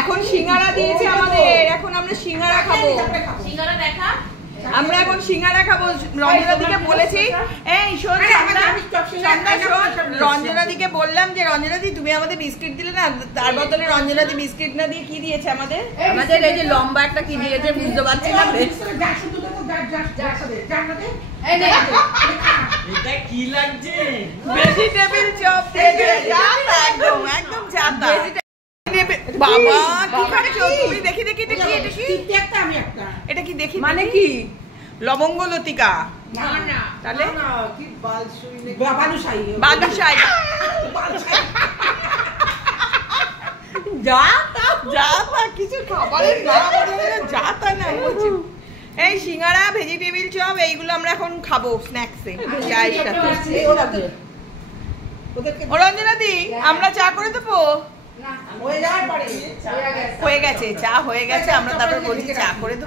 এখন সিঙ্গারা দিয়েছে আমাদের, এখন আমরা সিঙ্গারা খাবো। সিঙ্গারা দেখা, আমরা এখন সিঙ্গারা খাবো। রঞ্জনাদিকে বলেছি, এই শোন রঞ্জনাদিকে বললাম যে রঞ্জনাদি তুমি আমাদের বিস্কিট দিলে না, তার বদলে রঞ্জনাদি বিস্কিট না দিয়ে কি দিয়েছে আমাদের? আমাদের এই যে লম্বা একটা কি দিয়েছে বুঝতে পারছি না। এটা কি লাগছে? ভেজিটেবল চপ একদম একদম জাতা। বাবা কি করেছো তুমি? দেখি দেখি এটা কি, এটা কি? আমি একটা এটা কি দেখি, মানে কি? লবঙ্গ লতিকা না না তাহলে না কি বালুশাহী বালুশাহী জাতা জাতা কিছু খাবারের নাম জাতা না বলছি। এই সিঙ্গারা ভেজিটেবল চপ এইগুলো আমরা এখন খাবো স্ন্যাক্সে চায়ের সাথে। ও রঞ্জনাদি আমরা চা করে দেবো? হয়ে যাওয়ার পরে হয়ে গেছে চা হয়ে গেছে, আমরা তারপর বলছি চা করে দেবো।